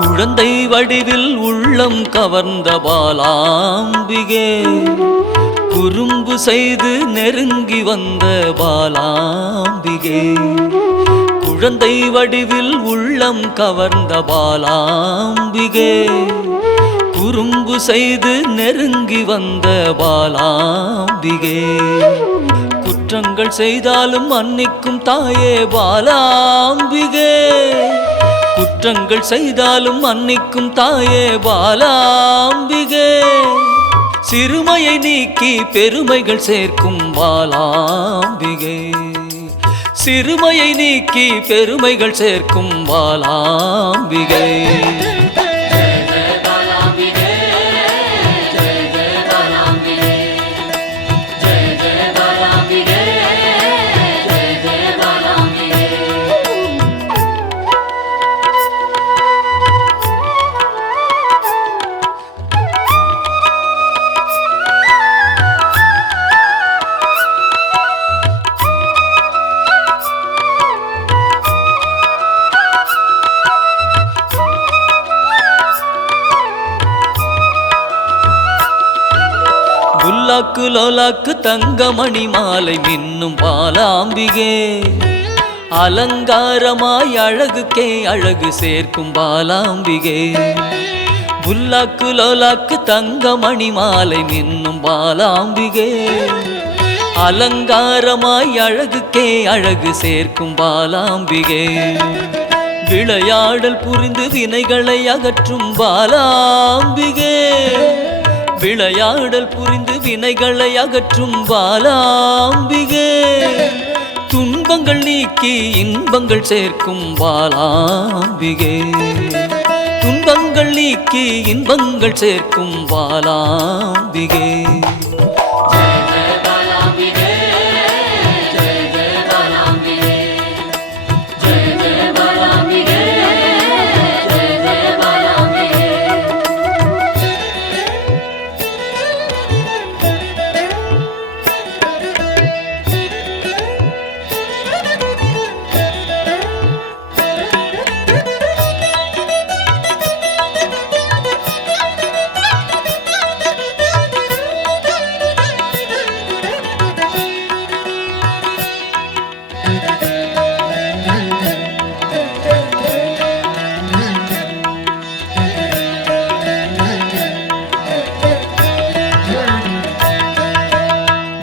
குழந்தை வடிவில் உள்ளம் கவர்ந்த பாலாம்பிகே, குறும்பு செய்து நெருங்கி வந்த பாலாம்பிகே. குழந்தை வடிவில் உள்ளம் கவர்ந்த பாலாம்பிகே, குறும்பு செய்து நெருங்கி வந்த பாலாம்பிகே. குற்றங்கள் செய்தாலும் மன்னிக்கும் தாயே பாலாம்பிகே, குற்றங்கள் செய்தாலும் மன்னிக்கும் தாயே பாலாம்பிகே. சிறுமையை நீக்கி பெருமைகள் சேர்க்கும் பாலாம்பிகே, சிறுமையை நீக்கி பெருமைகள் சேர்க்கும் பாலாம்பிகே. லோலாக்கு லோலாக்கு தங்கமணி மாலை மின்னும் பாலாம்பிகே, அலங்காரமாய் அழகுக்கே அழகு சேர்க்கும் பாலாம்பிகே. புல்லாக்கு லோலாக்கு தங்கமணி மாலை மின்னும் பாலாம்பிகே, அலங்காரமாய் அழகுக்கே அழகு சேர்க்கும் பாலாம்பிகே. விளையாடல் புரிந்து வினைகளை அகற்றும் பாலாம்பிகே, விளையாடல் புரிந்து வினைகளை அகற்றும் பாலாம்பிகே. துன்பங்கள் நீக்கி இன்பங்கள் சேர்க்கும் பாலாம்பிகே, துன்பங்கள் நீக்கி இன்பங்கள் சேர்க்கும் பாலாம்பிகே.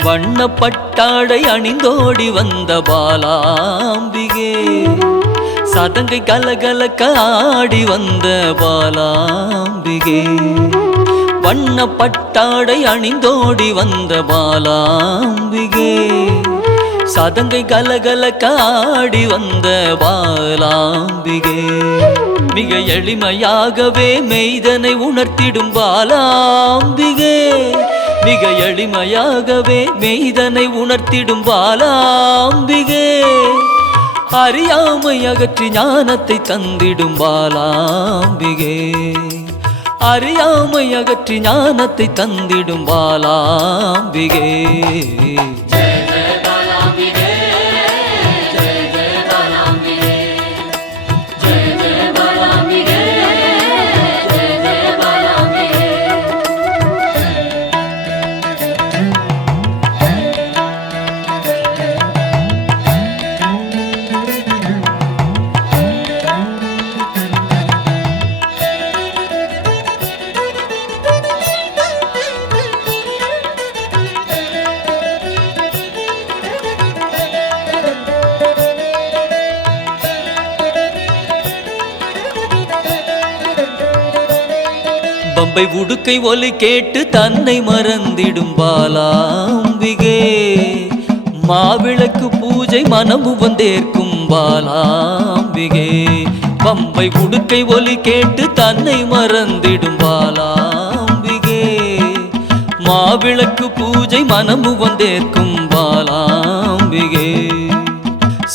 வண்ணப்பட்டாடை அணிந்தோடி வந்த பாலாம்பிகே, சதங்கை கலகலக்க ஆடி வந்த பாலாம்பிகே. வண்ணப்பட்டாடை அணிந்தோடி வந்த பாலாம்பிகே, சதங்கை கலகலக்க ஆடி வந்த பாலாம்பிகே. மிக எளிமையாகவே மெய்தனை உணர்த்திடும் பாலாம்பிகே, மிக எளிமையாகவே மெய்தனை உணர்த்திடும் பாலாம்பிகே. அறியாமை அகற்றி ஞானத்தை தந்திடும் பாலாம்பிகே, அறியாமை அகற்றி ஞானத்தை தந்திடும் பாலாம்பிகே. பம்பை உடுக்கை ஒலி கேட்டு தன்னை மறந்திடும் பாலாம்பிகே, மாவிளக்கு பூஜை மனமு வந்தேற்கும் பாலாம்பிகே. பம்பை உடுக்கை ஒலி கேட்டு தன்னை மறந்திடும் பாலாம்பிகே, மாவிளக்கு பூஜை மனமு வந்தேற்கும் பாலாம்பிகே.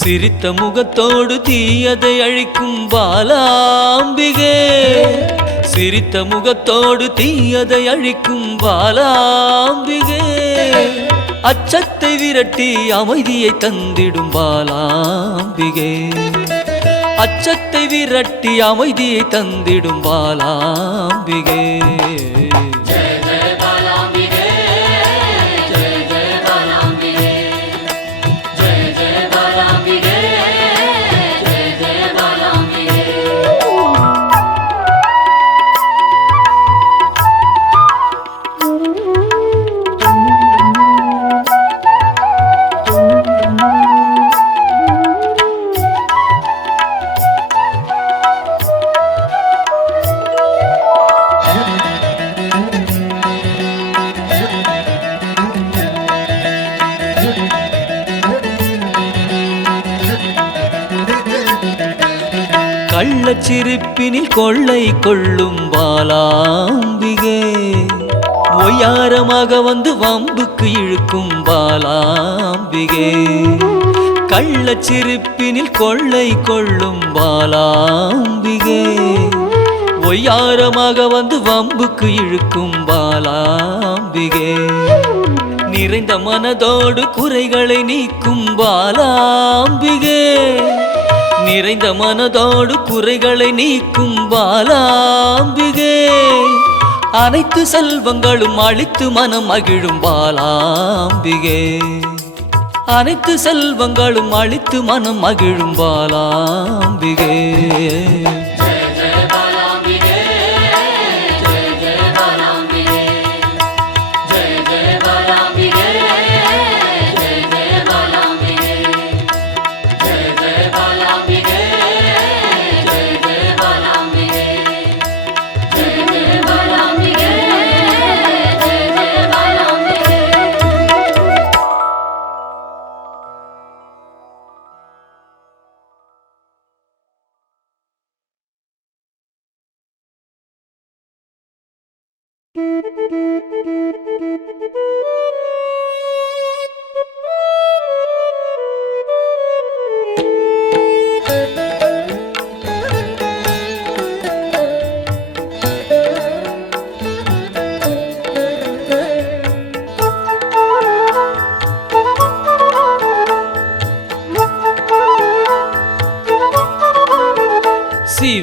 சிரித்த முகத்தோடு தீயதை அழிக்கும் பாலாம்பிகே சிரித்த முகத்தோடு தீயதை அழிக்கும் பாலாம்பிகே அச்சத்தை விரட்டி அமைதியை தந்திடும் பாலாம்பிகே அச்சத்தை விரட்டி அமைதியை தந்திடும் பாலாம்பிகே கள்ளச்சிரிப்பினில் கொள்ளை கொள்ளும் பாலாம்பிகே ஒய்யாரமாக வந்து வம்புக்கு இழுக்கும் பாலாம்பிகே கள்ளச்சிரிப்பினில் கொள்ளை கொள்ளும் பாலாம்பிகே ஒய்யாரமாக வந்து வம்புக்கு இழுக்கும் பாலாம்பிகே நிறைந்த மனதோடு குறைகளை நீக்கும் பாலாம்பிகே நிறைந்த மனதோடு குறைகளை நீக்கும் பாலாம்பிகே அனைத்து செல்வங்களும் அளித்து மனம் மகிழும் பாலாம்பிகே அனைத்து செல்வங்களும் அளித்து மனம் மகிழும் பாலாம்பிகே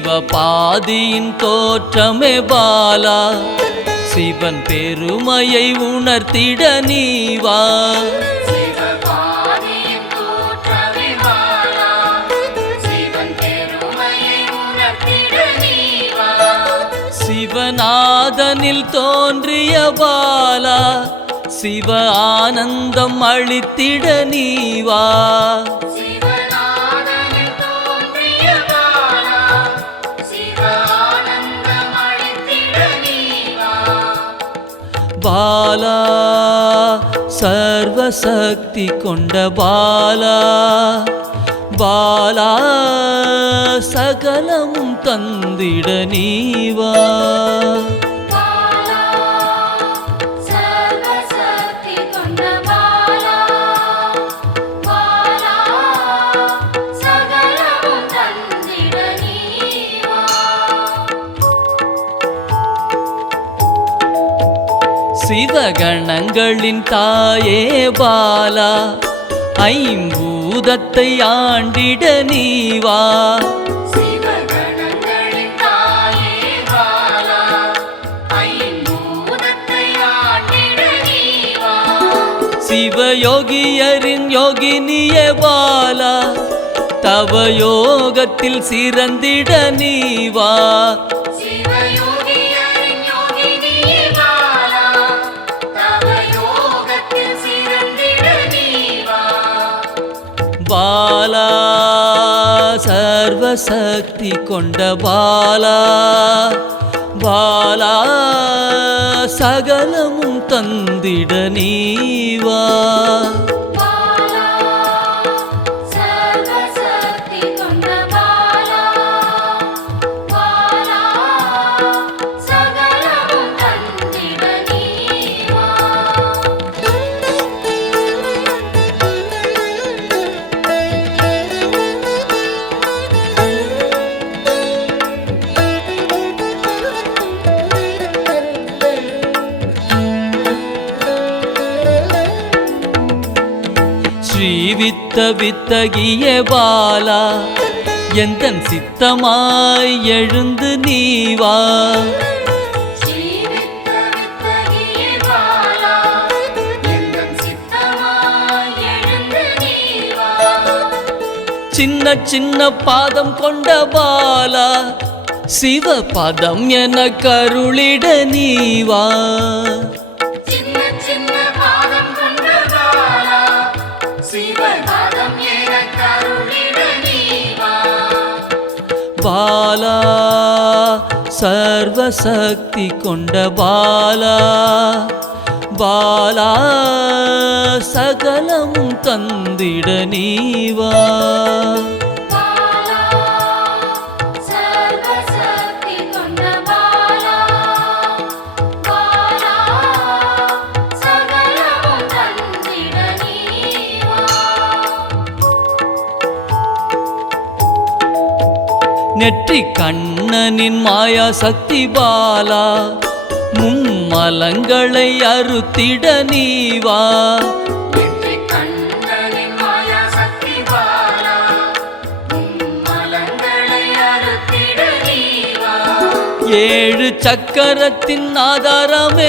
சிவபாதியின் தோற்றமே பாலா சிவன் பெருமையை உணர்த்திட நீவா சிவநாதனில் தோன்றிய பாலா சிவ ஆனந்தம் அளித்திட நீவா பாலா சர்வசக்தி கொண்ட பாலா பாலா சகலமும் தந்திட நீவா சிவகணங்களின் தாயே பாலா ஐம்பூதத்தை ஆண்டிட நீவா சிவயோகியரின் யோகினியே பாலா தவ யோகத்தில் சிறந்திட நீவா பாலா சர்வசக்தி கொண்ட பாலா பாலா சகலமும் தந்திட நீவா ஸ்ரீவித்த வித்தகிய பாலா எந்தன் சித்தமாய் எழுந்து நீ வா. சின்ன சின்ன பாதம் கொண்ட பாலா சிவ பாதம் என கருளிட நீ வா. பாலா சர்வசக்தி கொண்ட பாலா பாலா சகலமும் தந்திட நீ வா. நெற்றி கண்ணனின் மாயா சக்தி பாலா மும்மலங்களை அறுத்திட நீ வா. ஏழு சக்கரத்தின் ஆதாரமே